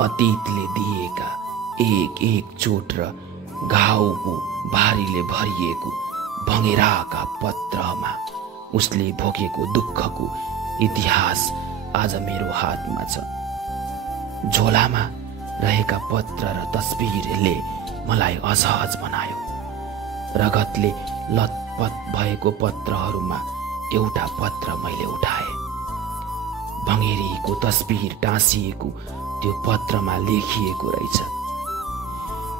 अतीतले दिएका एक एक चोट र घाउको भारीले भरिएको भँगेराका पत्रमा उसले भोगेको दुःखको इतिहास आज मेरो हातमा छ। झोलामा रहेका पत्र र तस्बिरले मलाई असहज बनायो। रगतले लतपत भएको पत्रहरूमा एउटा पत्र मैले उठाए। भँगेरीको तस्बिर टाँसिएको त्यो पत्रमा लेखिएको रहेछ,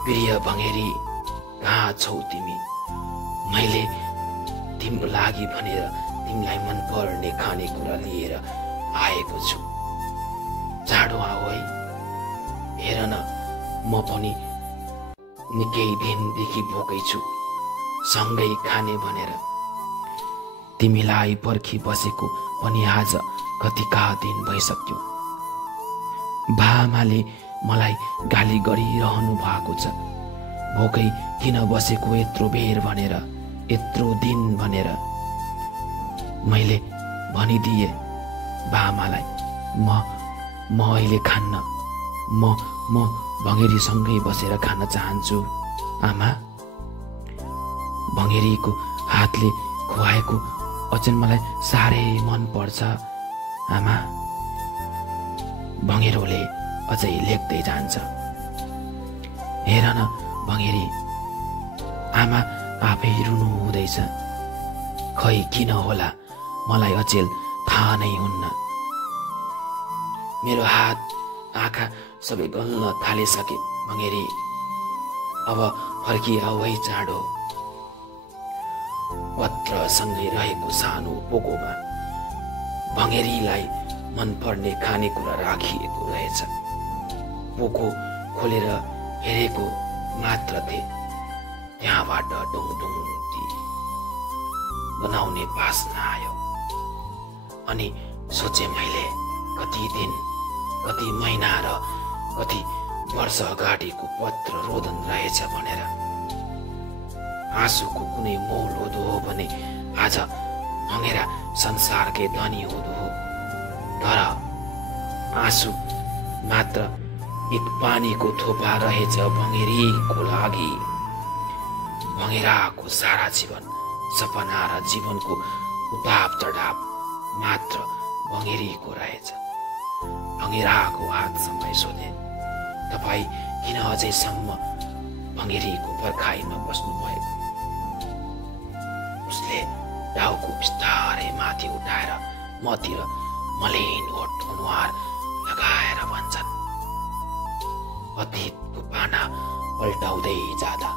प्रिय भँगेरी, कहाँ छौ तिमी? मैले तिम्रो लागि भनेर तिमीलाई मन पर्ने खानेकुरा लिएर आएको छु। चाँडो आऊ है। हेर न, म पनि निकै दिनदेखि भोकै छु, सँगै खाने भनेर। तिमीलाई पर्खी बसेको पनि आज कतिका दिन भइसक्यो। बाआमाले मलाई गाली गरिरहनु भएको छ। भोकै किन बसेको यत्रो बेर भनेर, यत्रो दिन भनेर। मैले भनिदिए बाआमालाई, म अहिले खान्न, म भँगेरीसँगै बसेर खान चाहन्छु आमा। भँगेरीको हातले खुवाएको अचेल मलाई साह्रै मन पर्छ आमा। भँगेरोले अझै लेख्दै जान्छ। हेर न भँगेरी, आमा आफै रुनु हुँदैछ। खै किन होला, मलाई अचेल थाहा नै हुन्न। मेरो हात आँखा सबै गल्न थालिसके भँगेरी। अब फर्किआऊ है चाँडो। पत्रसँगै रहेको सानो पोकोमा भँगेरीलाई मनपर्ने खानेकुरा राखिएको रहेछ। पोको खोलेर हेरेको मात्र थिए, त्यहाँबाट ढुङढुङती बनाउने बास्ना आयो। अनि सोचे मैले, कति दिन, कति महिना र कति वर्ष अगाडिको पत्र रोदन रहेछ भनेर। आँसुको कुनै मोल हुँदो हो भने आज भँगेरा संसारकै धनी हुँदो हो। तर आँसु मात्र एक पानीको थोपा रहेछ भँगेरीको लागि। भँगेराको सारा जीवन, सपना र जीवनको उताप चढाव मात्र भँगेरीको रहेछ। भँगेराको हात समाई सोधे, तपाईँ किन अझैसम्म भँगेरीको पर्खाइमा बस्नु भएको? उसले टाउको बिस्तारै माथि उठाएर मतिर मलिन ओठ अनुहार लगाएर भन्छन्, अतीतको पाना पल्टाउँदै जाँदा